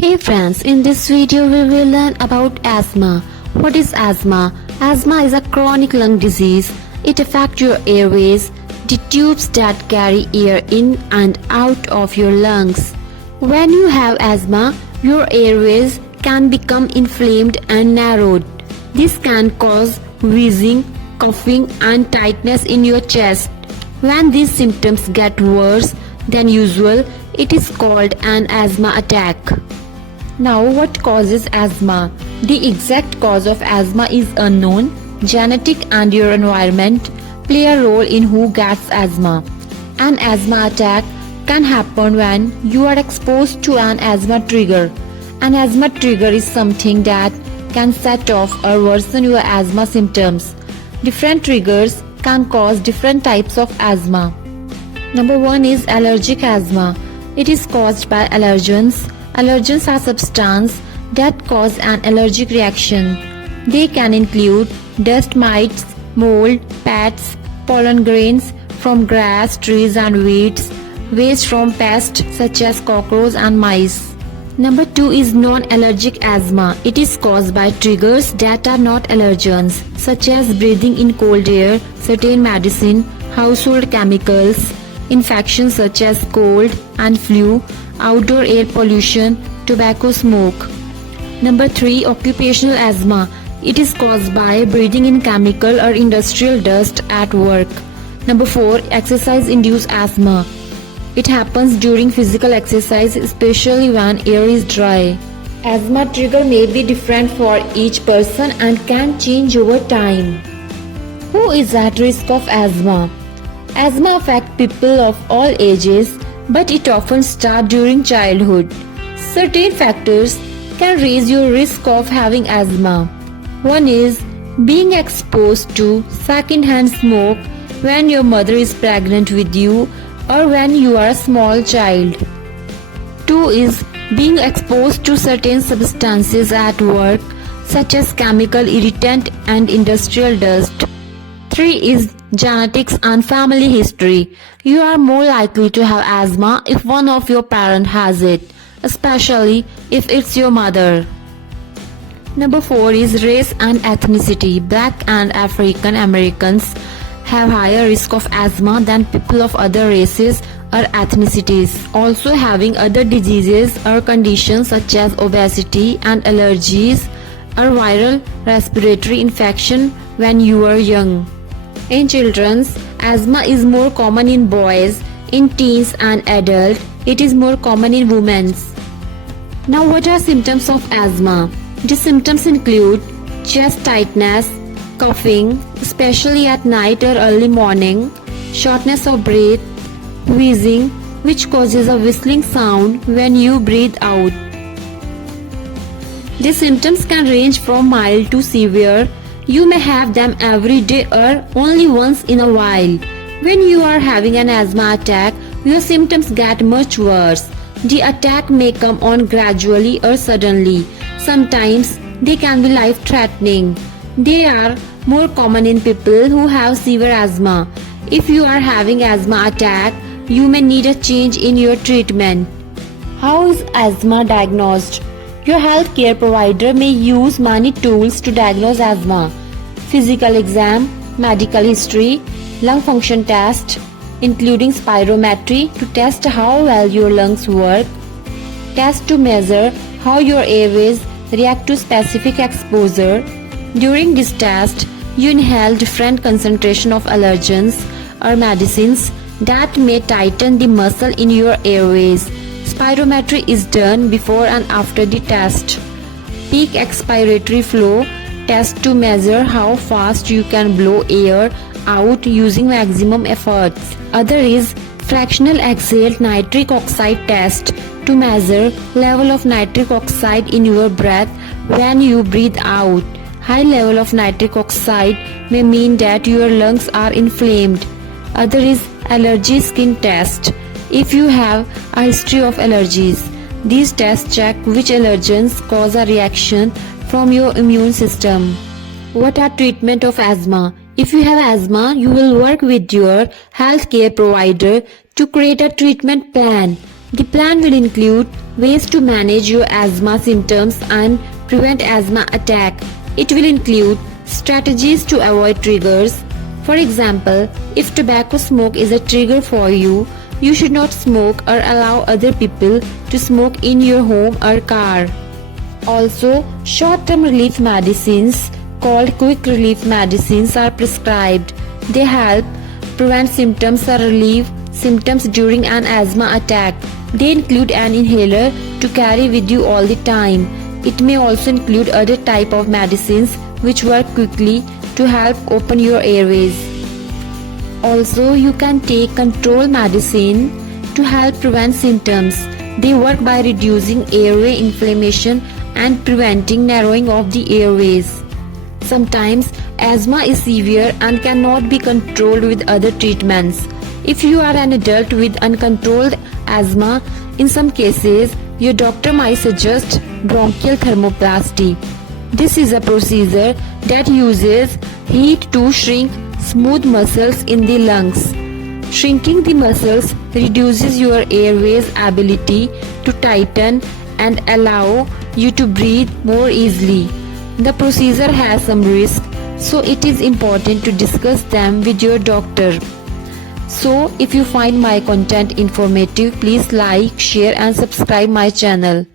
Hey friends, in this video we will learn about asthma. What is asthma? Asthma is a chronic lung disease. It affects your airways, the tubes that carry air in and out of your lungs. When you have asthma, your airways can become inflamed and narrowed. This can cause wheezing, coughing and tightness in your chest. When these symptoms get worse than usual, it is called an asthma attack. Now, what causes asthma? The exact cause of asthma is unknown. Genetic and your environment play a role in who gets asthma. An asthma attack can happen when you are exposed to an asthma trigger. An asthma trigger is something that can set off or worsen your asthma symptoms. Different triggers can cause different types of asthma. Number 1 is allergic asthma. It is caused by allergens. Allergens are substances that cause an allergic reaction. They can include dust mites, mold, pets, pollen grains from grass, trees and weeds, waste from pests such as cockroaches and mice. Number 2 is non-allergic asthma. It is caused by triggers that are not allergens, such as breathing in cold air, certain medicine, household chemicals, infections such as cold and flu, outdoor air pollution, tobacco smoke. Number 3, occupational asthma. It is caused by breathing in chemical or industrial dust at work. Number 4, exercise-induced asthma. It happens during physical exercise, especially when air is dry. Asthma trigger may be different for each person and can change over time. Who is at risk of asthma? Asthma affects people of all ages, but it often starts during childhood. Certain factors can raise your risk of having asthma. One is being exposed to second-hand smoke when your mother is pregnant with you or when you are a small child. 2 is being exposed to certain substances at work, such as chemical irritant and industrial dust. 3 is genetics and family history. You are more likely to have asthma if one of your parents has it, especially if it's your mother. Number 4 is race and ethnicity. Black and African Americans have higher risk of asthma than people of other races or ethnicities. Also, having other diseases or conditions such as obesity and allergies or viral respiratory infection when you are young. In children, asthma is more common in boys. In teens and adults, it is more common in women. Now, what are symptoms of asthma? The symptoms include chest tightness, coughing, especially at night or early morning, shortness of breath, wheezing, which causes a whistling sound when you breathe out. The symptoms can range from mild to severe. You may have them every day or only once in a while. When you are having an asthma attack, your symptoms get much worse. The attack may come on gradually or suddenly. Sometimes they can be life-threatening. They are more common in people who have severe asthma. If you are having asthma attack, you may need a change in your treatment. How is asthma diagnosed? Your healthcare provider may use many tools to diagnose asthma. Physical exam, medical history, lung function test, including spirometry to test how well your lungs work, test to measure how your airways react to specific exposure. During this test, you inhale different concentration of allergens or medicines that may tighten the muscle in your airways. Spirometry is done before and after the test. Peak expiratory flow test to measure how fast you can blow air out using maximum efforts. Other is fractional exhale nitric oxide test to measure level of nitric oxide in your breath when you breathe out. High level of nitric oxide may mean that your lungs are inflamed. Other is allergy skin test. If you have a history of allergies, these tests check which allergens cause a reaction from your immune system. What are treatment of asthma? If you have asthma, you will work with your healthcare provider to create a treatment plan. The plan will include Ways to manage your asthma symptoms and prevent asthma attack. It will include strategies to avoid triggers. For example, if tobacco smoke is a trigger for you, you should not smoke or allow other people to smoke in your home or car. Also, short-term relief medicines called quick relief medicines are prescribed. They help prevent symptoms or relieve symptoms during an asthma attack. They include an inhaler to carry with you all the time. It may also include other type of medicines which work quickly to help open your airways. Also, you can take control medicine to help prevent symptoms. They work by reducing airway inflammation and preventing narrowing of the airways. Sometimes asthma is severe and cannot be controlled with other treatments. If you are an adult with uncontrolled asthma, in some cases, your doctor might suggest bronchial thermoplasty. This is a procedure that uses heat to shrink smooth muscles in the lungs. Shrinking the muscles reduces your airways' ability to tighten and allow you to breathe more easily. The procedure has some risks, so it is important to discuss them with your doctor. So, if you find my content informative, please like, share and subscribe my channel.